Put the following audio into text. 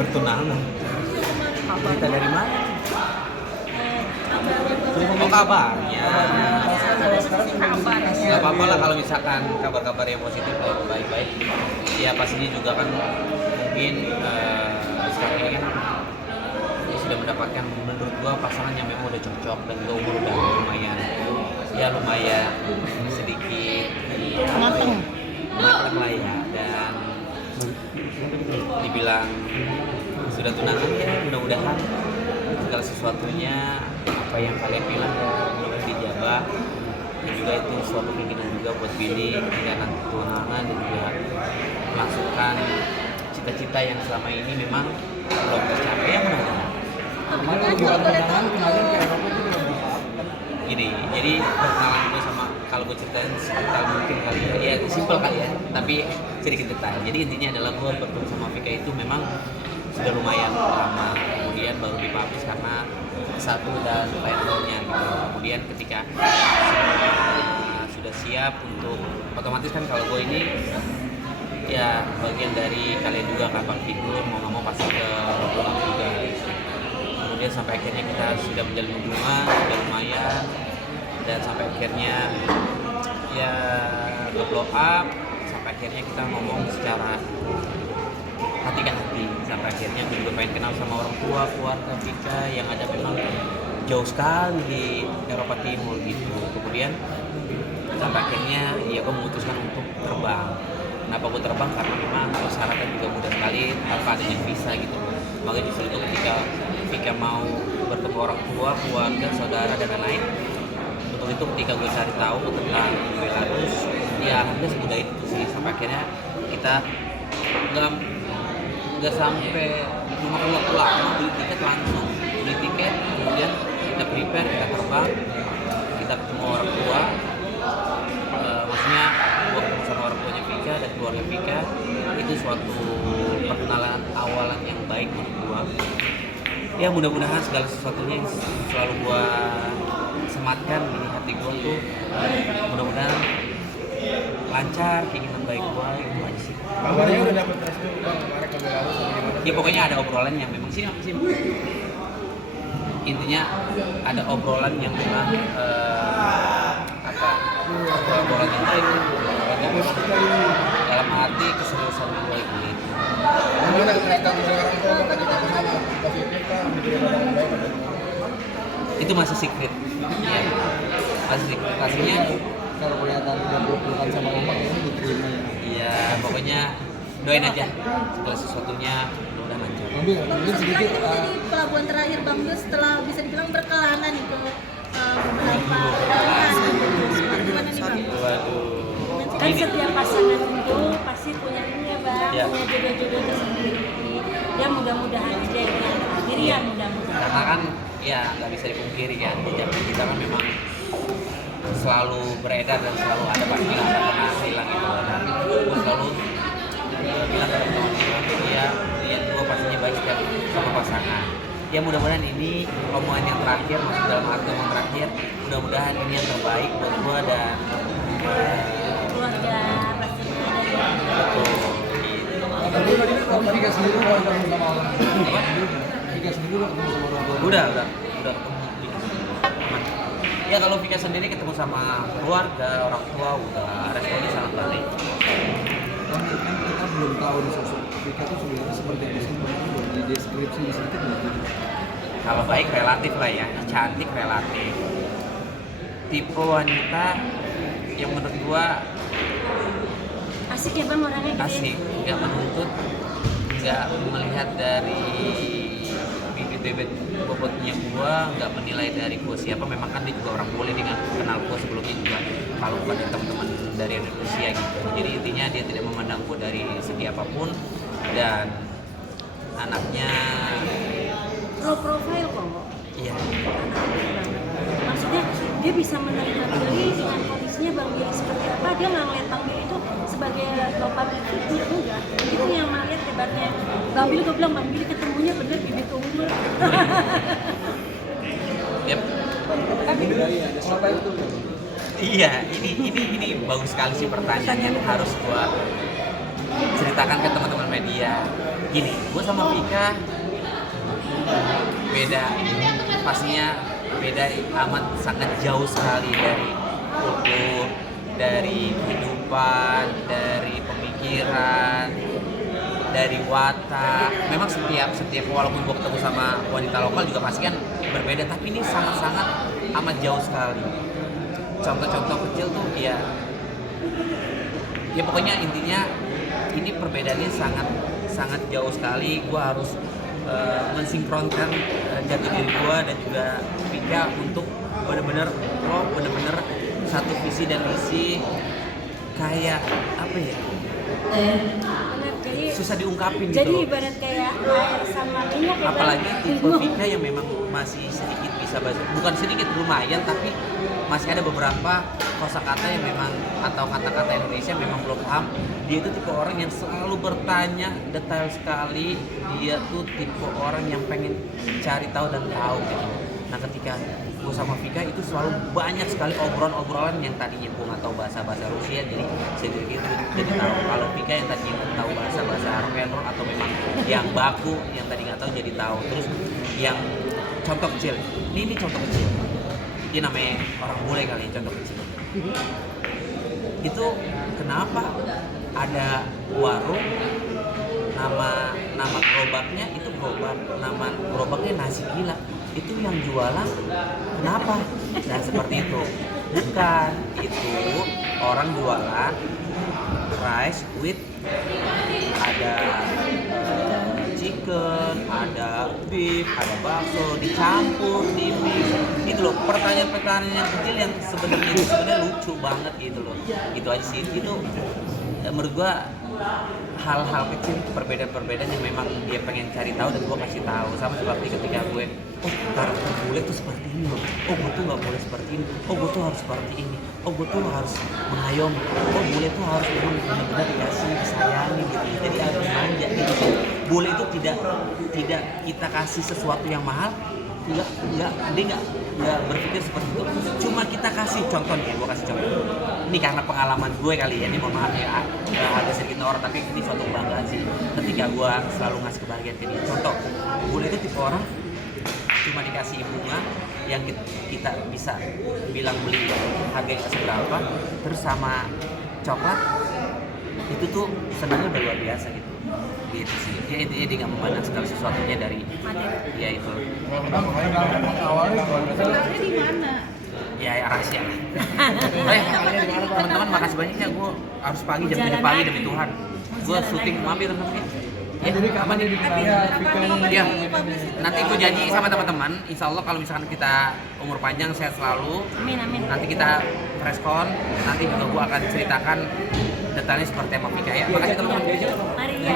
bertunangan. Cerita dari mana? Kabarnya Oh, kabarnya. kabarnya. Gak apa-apa lah kalau misalkan kabar-kabar yang positif atau baik-baik. Ya pastinya juga kan mungkin sekarang ini kan dia sudah mendapatkan menurut gua pasangan yang memang udah cocok dan juga umur udah lumayan sedikit Mateng. matang lah ya, dan dibilang sudah tunangan ya mudah-mudahan segala sesuatunya apa yang kalian bilang ya mudah-mudahan dijabah, dan juga itu suatu keinginan juga buat Billy ketika nanti tunangan, dan juga melangsungkan cita-cita yang selama ini memang belum tercapai ya mudah-mudahan. Kan kalau boleh tahu Gini, jadi perkenalan gue sama, kalau gue ceritain sedetail mungkin kali ya simpel kali ya, tapi sedikit detail. Jadi intinya adalah gue bertemu sama Vika itu memang sudah lumayan lama, kemudian baru dipublish karena satu dan lain-lainnya gitu. Kemudian ketika sudah siap untuk, otomatis kan kalau gue ini ya bagian dari kalian juga kan bang figur, mau nggak mau pasti ke blog juga gitu. Kemudian sampai akhirnya kita sudah menjalin hubungan sudah lumayan, dan sampai akhirnya ya ke blow up, sampai akhirnya kita ngomong secara hati ke hati, sampai akhirnya gue juga pengen kenal sama orang tua keluarga Vika yang ada memang jauh sekali di Eropa Timur gitu. Kemudian sampai akhirnya ya gue memutuskan untuk terbang. Kenapa gue terbang? Karena memang persyaratan juga mudah sekali tanpa adanya visa gitu. Makanya justru itu ketika Vika mau bertemu orang tua, keluarga, saudara dan lain-lain, untuk itu ketika gue cari tahu tentang Belarus, ya alhamdulillah semudah itu sih. Sampai akhirnya kita nggak sampai memakan waktu lama, beli tiket langsung, kemudian kita prepare, kita terbang, kita ketemu orang tua. Maksudnya gue ketemu sama orang tuanya Vika dan keluarga Vika, itu suatu perkenalan awalan yang baik menurut gue. Ya mudah-mudahan segala sesuatunya yang selalu gue sematkan di hati gue tuh mudah-mudahan lancar, keinginan baik gue itu aja sih. Kabarnya udah dapet restu bang kemarin ke Belarus atau gimana? Ya pokoknya ada obrolan yang memang sih intinya ada obrolan yang memang obrolan yang baik dalam arti keseriusan gue gitu. Gimana cerita dari orang tua bang ketika kesana positif kan diterima dengan baik atau gimana? Itu masih secret ya, masih secret pastinya. Kalau kelihatan udah berpelukan sama mama ini diterima ya. Iya pokoknya doain aja segala sesuatunya mudah lancar. Mungkin sedikit Jadi pelabuhan terakhir Bang Yus setelah bisa dibilang berkelana nih ke beberapa pelabuhan. Gimana nih Bang? Waduh. Kan Ini setiap pasangan itu pasti punya ini ya bang, Ya. punya jodoh-jodoh tersendiri. Ya mudah-mudahan aja ini yang terakhir ya mudah-mudahan. karena kan ya nggak bisa dipungkiri kan jejak kita kan memang selalu beredar dan selalu ada, pasti nggak akan pernah hilang itu. Dan gue selalu bilang ke teman-teman ya lihat gue pastinya baik setiap sama pasangan. Ya mudah-mudahan ini omongan yang terakhir, masuk dalam arti yang terakhir, mudah-mudahan ini yang terbaik buat gue dan Keluarga pastinya dan betul. tapi tadi Vika sendiri udah ketemu sama orang tua. Vika sendiri udah ketemu sama orang tua. Udah ketemu. Aman. Ya kalau Vika sendiri ketemu sama keluarga, orang tua udah responnya sangat baik. Kan kita belum tahu nih sosok Vika tuh sebenarnya seperti apa sih, buat di deskripsi di situ nggak? Kalau baik relatif lah ya, cantik relatif. Tipe wanita yang menurut gua asik ya bang orangnya gitu. asik, nggak menuntut, nggak melihat dari bibit bebet bobotnya gua, nggak menilai dari gua siapa. Memang kan dia juga orang boleh dengan kenal gua sebelumnya juga kalau pada teman-teman dari Indonesia gitu. Jadi intinya dia tidak memandang gua dari segi apapun, dan anaknya Low profile kok. iya Maksudnya dia bisa menerima Billy dengan kondisinya Bang Billy seperti apa. Dia nggak ngeliat Bang Billy itu sebagai low public figure, enggak. Itu yang melihat hebatnya Bang Billy. Gue bilang Bang Billy ketemunya bener bibit unggul. Yep. Budaya ada siapa itu? Iya, ini bagus sekali sih pertanyaan yang harus gua ceritakan ke teman-teman media. Gini, gue sama Vika beda, pastinya beda amat sangat jauh sekali dari kultur, dari kehidupan, dari pemikiran, dari watak. Memang setiap walaupun gue ketemu sama wanita lokal juga pasti kan berbeda, tapi ini sangat-sangat amat jauh sekali. Contoh-contoh kecil tuh ya pokoknya intinya ini perbedaannya sangat jauh sekali. Gue harus mensinkronkan jati diri gue dan juga Vika untuk benar-benar satu visi dan misi. Kayak apa ya, Benar, jadi susah diungkapin gitu jadi loh. ibarat kayak air sama minyak ya, Bang. Apalagi tipe Bingung. Vika yang memang masih sedikit bisa bahasa, bukan sedikit, lumayan, tapi masih ada beberapa kosakata yang memang atau kata-kata Indonesia memang belum paham. Dia itu tipe orang yang selalu bertanya detail sekali. Dia tuh tipe orang yang pengen cari tahu dan tahu gitu. Nah ketika gue sama Vika itu selalu banyak sekali obrolan yang tadinya gue nggak tahu bahasa Rusia, jadi saya jadi tahu. Kalau Vika yang tadinya nggak tahu bahasa rock and roll atau memang yang baku yang tadi nggak tahu jadi tahu. Terus yang contoh kecil, ini contoh kecil. Ini namanya orang bule kali ya, contoh kecil. Itu kenapa ada warung nama gerobaknya itu gerobak, nama gerobaknya nasi gila, itu yang jualan kenapa? Nah seperti itu. Bukan, itu orang jualan rice with ada chicken, ada beef, ada bakso dicampur tipis. Gitu loh, pertanyaan-pertanyaan yang kecil yang sebenarnya lucu banget gitu loh. Itu aja sih, itu menurut gua hal-hal kecil, perbedaan-perbedaan yang memang dia pengen cari tahu dan gua kasih tahu. Sama seperti ketika gue, karakter bule tuh seperti ini loh. Gue tuh nggak boleh seperti ini. Gue tuh harus seperti ini. Gue tuh harus mengayomi. Bule tuh harus memang benar-benar dikasih, disayangi gitu. Jadi harus manja gitu. Bule itu tidak kita kasih sesuatu yang mahal. Dia nggak berpikir seperti itu. Cuma kita kasih contoh nih, gue kasih contoh. Ini karena pengalaman gue kali ya, ini mohon maaf ya, agak sedikit orang, tapi ini suatu kebanggaan sih. Ketika gue selalu ngasih kebahagiaan ke dia. Contoh, bule itu tipe orang cuma dikasih bunga yang kita bisa bilang beli harganya seberapa, terus sama coklat itu tuh senangnya udah luar biasa gitu. Gitu sih, ya intinya dia nggak memandang segala sesuatunya dari ya itu. Awalnya Kenalnya di mana? Ya rahasia lah. Teman-teman makasih banyak ya, gue harus pagi jam 7 pagi demi Tuhan. Gue syuting mampir teman-teman. Ya, jadi kapan jadi ya, nanti gue janji sama teman-teman, insya Allah kalau misalkan kita umur panjang, sehat selalu. Amin, amin. Nanti kita preskon, nanti juga gue akan ceritakan detailnya seperti apa Vika ya. Makasih teman-teman. Mari ya.